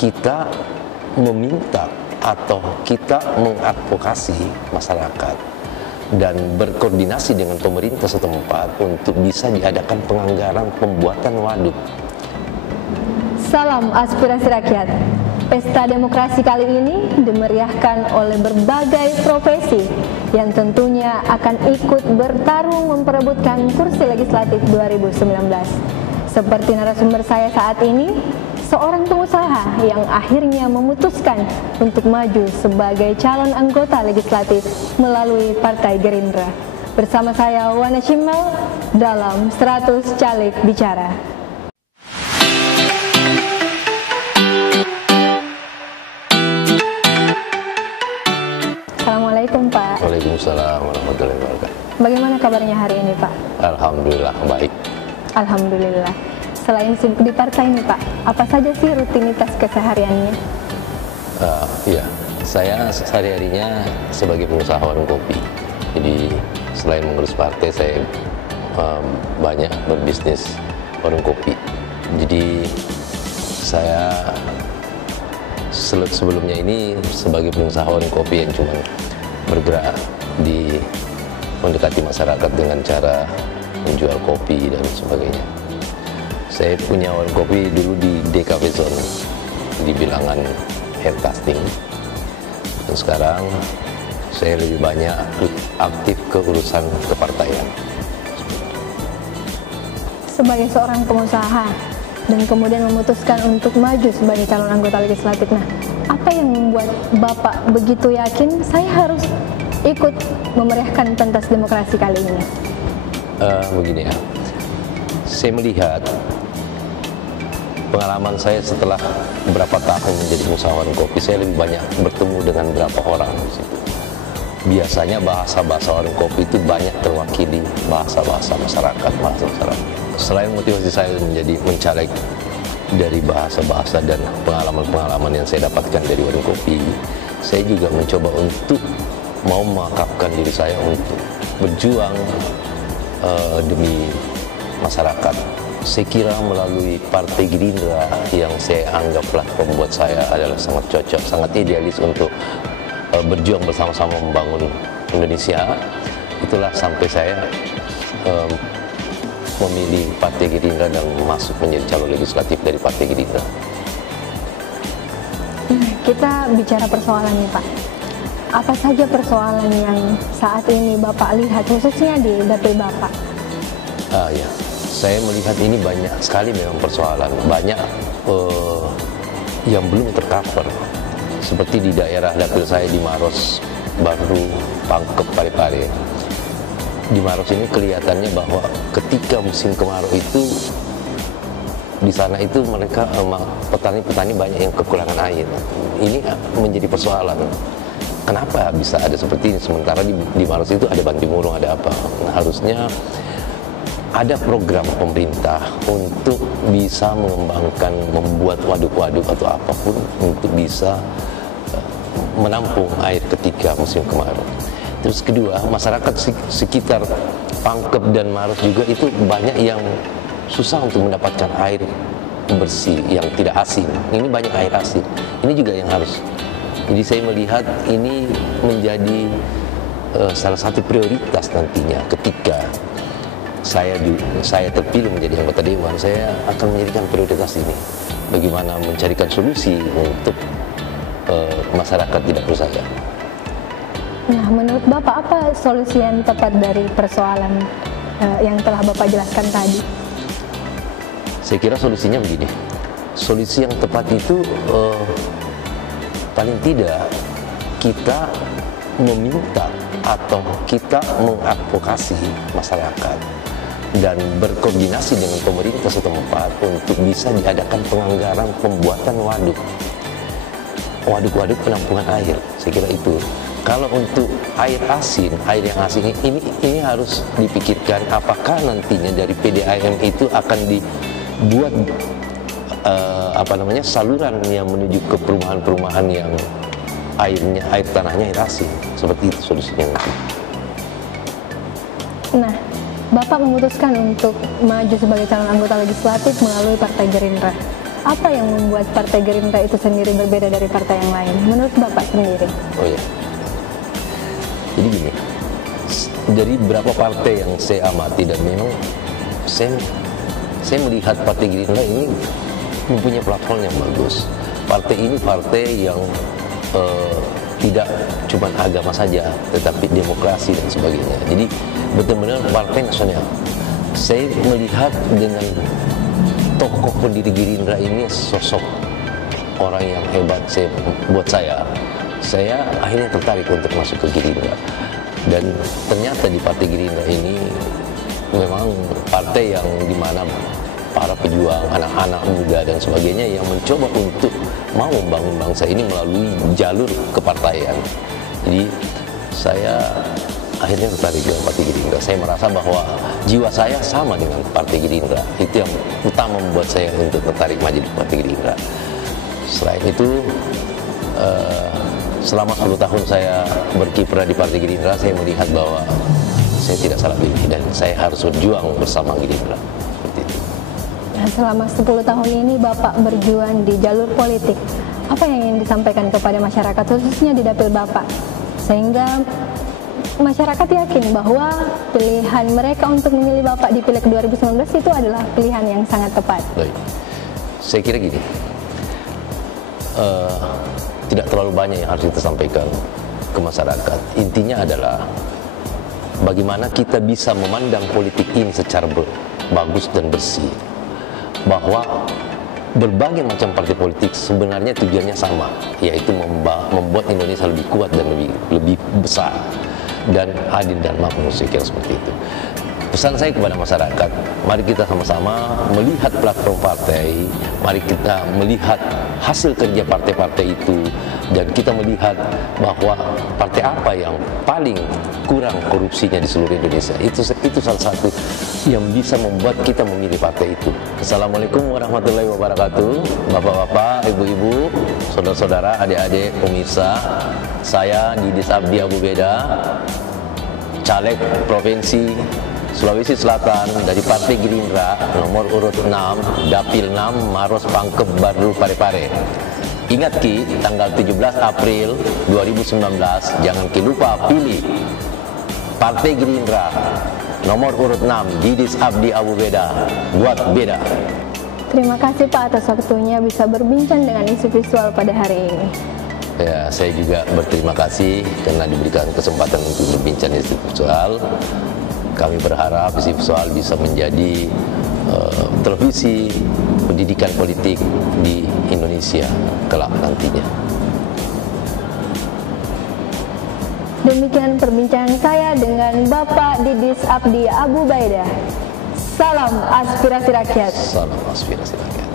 kita meminta atau kita mengadvokasi masyarakat dan berkoordinasi dengan pemerintah setempat untuk bisa diadakan penganggaran pembuatan waduk. Salam aspirasi rakyat. Pesta demokrasi kali ini dimeriahkan oleh berbagai profesi yang tentunya akan ikut bertarung memperebutkan kursi legislatif 2019. Seperti narasumber saya saat ini, seorang pengusaha yang akhirnya memutuskan untuk maju sebagai calon anggota legislatif melalui Partai Gerindra. Bersama saya Wana Shimal dalam 100 Caleg Bicara. Assalamualaikum Pak. Waalaikumsalam warahmatullahi wabarakatuh. Bagaimana kabarnya hari ini Pak? Alhamdulillah baik. Alhamdulillah. Selain sibuk di partai ini Pak, apa saja sih rutinitas kesehariannya? Ya, saya sehari-harinya sebagai pengusaha warung kopi. Jadi selain mengurus partai, saya banyak berbisnis warung kopi. Jadi saya sebelumnya ini sebagai pengusaha warung kopi yang cuma bergerak di mendekati masyarakat dengan cara menjual kopi dan sebagainya. Saya punya warung kopi dulu di DKV Zone di bilangan hair casting, dan sekarang saya lebih banyak aktif ke urusan kepartaian. Sebagai seorang pengusaha dan kemudian memutuskan untuk maju sebagai calon anggota legislatif, nah apa yang membuat Bapak begitu yakin saya harus ikut memeriahkan pentas demokrasi kali ini? Begini ya, saya melihat pengalaman saya setelah beberapa tahun menjadi pengusaha warung kopi, saya lebih banyak bertemu dengan beberapa orang di situ. Biasanya bahasa-bahasa warung kopi itu banyak terwakili bahasa-bahasa masyarakat, Selain motivasi saya menjadi mencaleg dari bahasa-bahasa dan pengalaman-pengalaman yang saya dapatkan dari warung kopi, saya juga mencoba untuk mau mengaktifkan diri saya untuk berjuang demi masyarakat. Saya kira melalui Partai Gerindra yang saya anggaplah membuat saya adalah sangat cocok, sangat idealis untuk berjuang bersama-sama membangun Indonesia. Itulah sampai saya memilih Partai Gerindra dan masuk menjadi calon legislatif dari Partai Gerindra. Kita bicara persoalan nih Pak. Apa saja persoalan yang saat ini Bapak lihat, khususnya di dapil Bapak? Ya, saya melihat ini banyak sekali memang persoalan, banyak yang belum tercover. Seperti di daerah dapil saya di Maros, Baru, Pangkep, Parepare. Di Maros ini kelihatannya bahwa ketika musim kemarau itu, di sana itu mereka petani-petani banyak yang kekurangan air. Ini menjadi persoalan. Kenapa bisa ada seperti ini? Sementara di Maros itu ada banti murung, ada apa? Nah, harusnya ada program pemerintah untuk bisa mengembangkan, membuat waduk-waduk atau apapun untuk bisa menampung air ketika musim kemarau. Terus kedua, masyarakat sekitar Pangkep dan Maros juga itu banyak yang susah untuk mendapatkan air bersih yang tidak asin. Ini banyak air asin. Ini juga yang harus. Jadi saya melihat ini menjadi salah satu prioritas nantinya ketika saya terpilih menjadi anggota dewan. Saya akan menjadikan prioritas ini, bagaimana mencarikan solusi untuk masyarakat di dapil saya. Nah, menurut Bapak apa solusi yang tepat dari persoalan yang telah Bapak jelaskan tadi? Saya kira solusinya begini. Solusi yang tepat itu paling tidak kita meminta atau kita mengadvokasi masyarakat dan berkoordinasi dengan pemerintah setempat untuk bisa diadakan penganggaran pembuatan waduk-waduk penampungan air. Saya kira itu. Kalau untuk air asin, air yang asin ini harus dipikirkan apakah nantinya dari PDAM itu akan dibuat saluran yang menuju ke perumahan-perumahan yang air tanahnya air asin. Seperti itu solusinya nanti. Nah, Bapak memutuskan untuk maju sebagai calon anggota legislatif melalui Partai Gerindra. Apa yang membuat Partai Gerindra itu sendiri berbeda dari partai yang lain, menurut Bapak sendiri? Oh ya, jadi gini, dari beberapa partai yang saya amati dan memang saya melihat Partai Gerindra ini mempunyai platform yang bagus. Partai ini partai yang tidak cuma agama saja, tetapi demokrasi dan sebagainya. Jadi benar-benar partai nasional. Saya melihat dengan tokoh pendiri Gerindra ini sosok orang yang hebat. Buat saya akhirnya tertarik untuk masuk ke Gerindra. Dan ternyata di Partai Gerindra ini memang partai yang dimana para pejuang, anak-anak muda dan sebagainya yang mencoba untuk mau membangun bangsa ini melalui jalur kepartaian. Jadi saya akhirnya tertarik dengan Partai Gerindra. Saya merasa bahwa jiwa saya sama dengan Partai Gerindra. Itu yang utama membuat saya untuk tertarik maju di Partai Gerindra. Selain itu, selama 10 tahun saya berkiprah di Partai Gerindra, saya melihat bahwa saya tidak salah pilih dan saya harus berjuang bersama Gerindra. Seperti itu. Selama 10 tahun ini Bapak berjuang di jalur politik. Apa yang ingin disampaikan kepada masyarakat, khususnya di dapil Bapak, sehingga masyarakat yakin bahwa pilihan mereka untuk memilih Bapak di Pileg 2019 itu adalah pilihan yang sangat tepat? Baik. Saya kira gini, tidak terlalu banyak yang harus kita sampaikan ke masyarakat. Intinya adalah bagaimana kita bisa memandang politik ini secara bagus dan bersih. Bahwa berbagai macam partai politik sebenarnya tujuannya sama, yaitu membuat Indonesia lebih kuat dan lebih besar dan adil dan makmur. Saya kira seperti itu. Pesan saya kepada masyarakat, mari kita sama-sama melihat platform partai, mari kita melihat hasil kerja partai-partai itu, dan kita melihat bahwa partai apa yang paling kurang korupsinya di seluruh Indonesia. Itu salah satu yang bisa membuat kita memilih partai itu. Assalamualaikum warahmatullahi wabarakatuh. Bapak-bapak, ibu-ibu, saudara-saudara, adik-adik, pemirsa, saya Didis Abdi Abu Beda, caleg Provinsi Sulawesi Selatan dari Partai Gerindra, nomor urut 6, Dapil 6, Maros Pangkep Baru Parepare. Ingat Ki, tanggal 17 April 2019, jangan Ki lupa pilih Partai Gerindra, nomor urut 6, Didis Abdi Abu Beda, buat beda. Terima kasih Pak atas waktunya bisa berbincang dengan isu visual pada hari ini. Ya, saya juga berterima kasih karena diberikan kesempatan untuk berbincang isu visual. Kami berharap isu visual bisa menjadi televisi pendidikan politik di Indonesia kelak nantinya. Demikian perbincangan saya dengan Bapak Didis Abdi Abu Beda. Salam aspirasi rakyat. Salam aspirasi rakyat.